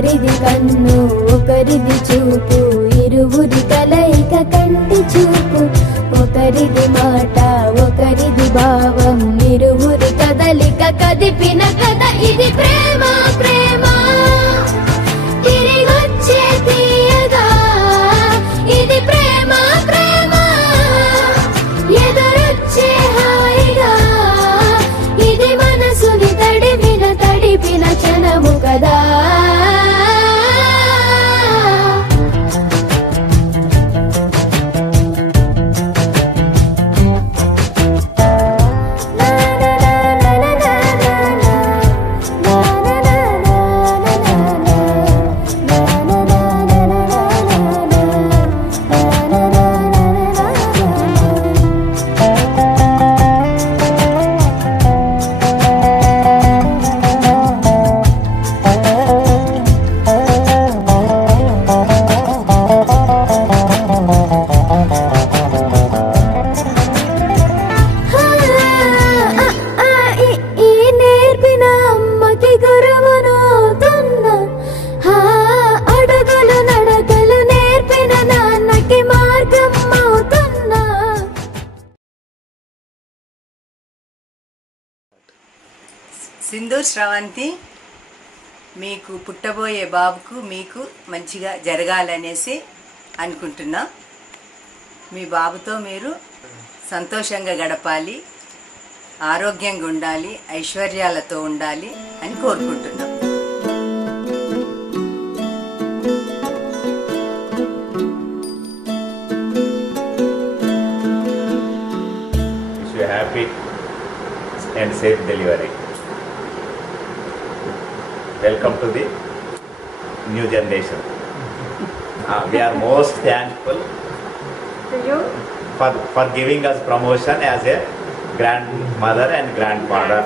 ఒకరిది కన్ను ఒకరిది చూపు ఇరువురి కలయిక కంటి చూపు ఒకరిది మాట ఒకరిది భావం ఇరువురి కదలిక కదిపిన కథ ఇది ప్రేమ ప్రేమ తిరిగొచ్చే తీయగా ఇది ప్రేమ ప్రేమ ఎదురొచ్చే హాయిగా ఇది మనసుని తడిపిన క్షణము కదా సింధూర్ శ్రవంతి మీకు పుట్టబోయే బాబుకు మీకు మంచిగా జరగాలనేసి అనుకుంటున్నా. మీ బాబుతో మీరు సంతోషంగా గడపాలి, ఆరోగ్యంగా ఉండాలి, ఐశ్వర్యాలతో ఉండాలి అని కోరుకుంటున్నా. Wish you happy and safe delivery. Welcome to the new generation. We are most thankful to you for giving us promotion as a grandmother and grandfather.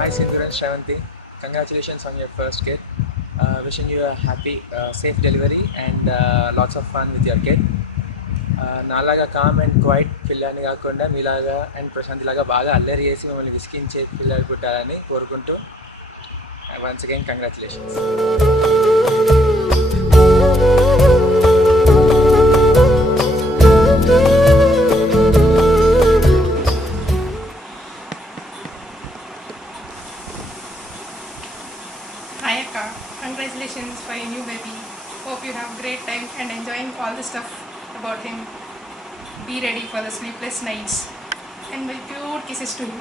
Hi Sindhu and Shravanti, congratulations on your first kid. Wishing you a happy, safe delivery and lots of fun with your kid. నాలాగా com and quiet పిల్లని కాకుండా మీలాగా and Prashanti లాగా బాగా అల్లరి చేసి మిమ్మల్ని విసిగించే పిల్లలు పుట్టాలని కోరుకుంటూ once again congratulations. Hi Akka, congratulations for your new baby. Hope you have great time and enjoying all the stuff about him. Be ready for the sleepless nights and my cute kisses to him.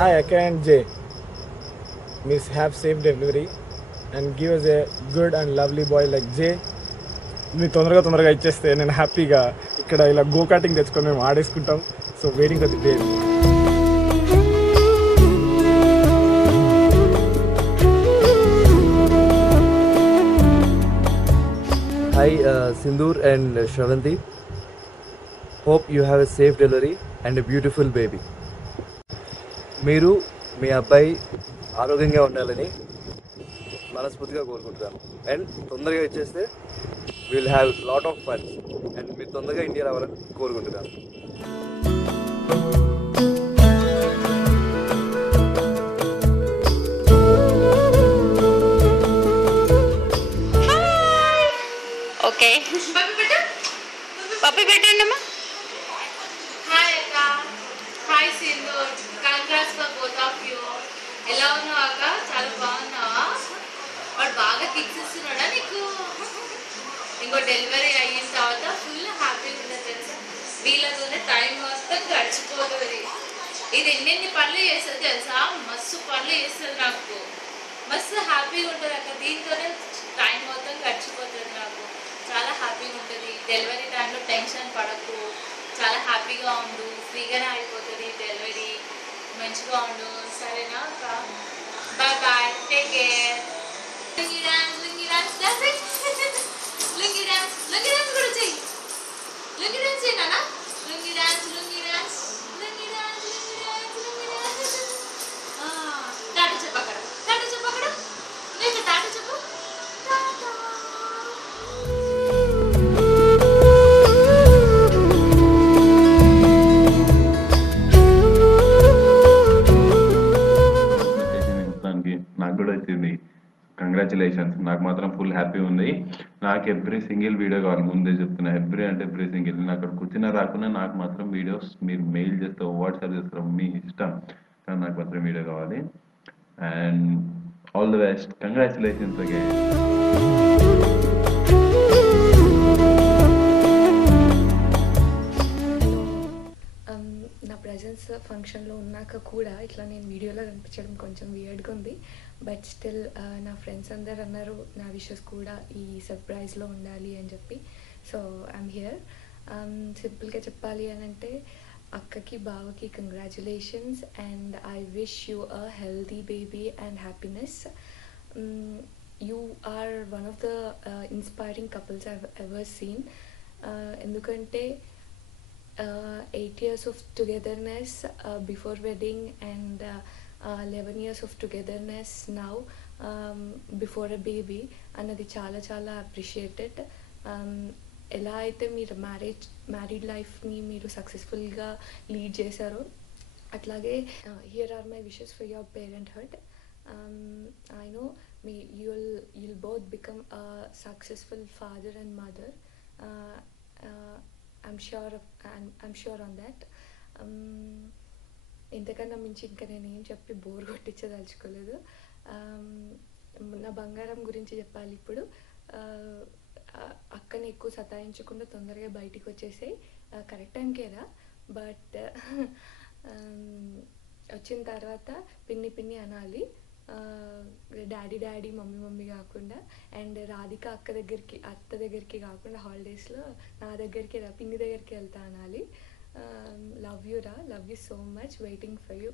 Hi Akka and Jay, Miss have safe delivery and give us a good and lovely boy like Jay. మీరు తొందరగా ఇచ్చేస్తే నేను హ్యాపీగా ఇక్కడ ఇలా go karting తెచ్చుకొని మేము ఆడేసుకుంటాం. So waiting for the day. Hi Sindhoor and Shravanti, hope you have a safe delivery and a beautiful baby. మీరు మీ అబ్బాయి ఆరోగ్యంగా ఉండాలని మనస్ఫూర్తిగా కోరుకుంటున్నాను. అండ్ తొందరగా ఇచ్చేస్తే will have lot of fun and మీరు తొందరగా ఇండియా రావాలని కోరుకుంటున్నాను. ఓకే పప్పి పెట్టండి అమ్మా. హాయ్ అక్క, hi Sindhu, congrats for both of you. ఎలా ఉన్నావు అక్క? చాలా బాగున్నావా? వాడు బాగా కిక్స్ ఇస్తున్నాడా నీకు? ఇంకో డెలివరీ అయిన తర్వాత ఫుల్ హ్యాపీగా ఉంటుంది తెలుసా. వీళ్ళతోనే టైం మొత్తం గడిచిపోతుంది. ఇది ఎన్నెన్ని పనులు చేస్తుంది తెలుసా, మస్తు పనులు చేస్తుంది నాకు. మస్తు హ్యాపీగా ఉంటుంది అక్క. దీంతోనే టైం మొత్తం గడిచిపోతుంది నాకు. చాలా హ్యాపీగా ఉంటుంది. డెలివరీ టైంలో టెన్షన్ పడకు, చాలా హ్యాపీగా ఉండు, ఫ్రీగానే అయిపోతుంది డెలివరీ. మంచిగా ఉండు, సరేనా అక్క? Bye bye, take care. Lungi dance కూడా చెయ్యి. లుంగి డాన్స్ చేయి నాన్న. లుంగి డాన్స్ టాటా చెప్పక్కడ. కంగ్రాచులేషన్స్. నాకు మాత్రం ఫుల్ హ్యాపీ ఉంది. నాకు ఎవ్రీ సింగిల్ వీడియో కావాలి, ముందే చెప్తున్నా. ఎవ్రీ అంటే ఎవ్రీ సింగిల్. నేను అక్కడ కూర్చున్నా రాకున్నా నాకు మాత్రం వీడియోస్ మీరు మెయిల్ చేస్తారో వాట్సాప్ చేస్తారో మీ ఇష్టం, కానీ నాకు మాత్రం వీడియో కావాలి. And all the best. Congratulations again. నా ప్రజెన్స్ ఫంక్షన్లో ఉన్నాక కూడా ఇట్లా నేను వీడియోలో కనిపించడం కొంచెం వియర్డ్గా ఉంది. బట్ స్టిల్ నా ఫ్రెండ్స్ అందరు అన్నారు నా విషెస్ కూడా ఈ సర్ప్రైజ్లో ఉండాలి అని చెప్పి. So I'm here. సింపుల్గా చెప్పాలి అని అంటే అక్కకి బావకి congratulations and I wish you a healthy baby and happiness. You are one of the inspiring couples I've ever seen. ఎందుకంటే 8 years of togetherness before wedding and 11 years of togetherness now before a baby అన్నది చాలా చాలా appreciated. ఎలా అయితే మీరు married లైఫ్ని మీరు సక్సెస్ఫుల్గా లీడ్ చేశారో అట్లాగే here are my wishes for your parenthood. I know you'll both become a successful father and mother. I'm sure on that. ఇంతకన్నా మించి ఇంకా నేను ఏం చెప్పి బోర్ కొట్టించదలుచుకోలేదు. నా బంగారం గురించి చెప్పాలి ఇప్పుడు. అక్కని ఎక్కువ సతాయించకుండా తొందరగా బయటికి వచ్చేసాయి. కరెక్ట్ టైంకేరా, బట్ వచ్చిన తర్వాత పిన్ని పిన్ని అనాలి. డాడీ డాడీ మమ్మీ మమ్మీ కాకుండా. అండ్ రాధిక అత్త దగ్గరికి కాకుండా హాలిడేస్లో నా దగ్గరికి పిన్ని దగ్గరికి వెళ్తా అనాలి. లవ్ యూ రా, love you so much, waiting for you.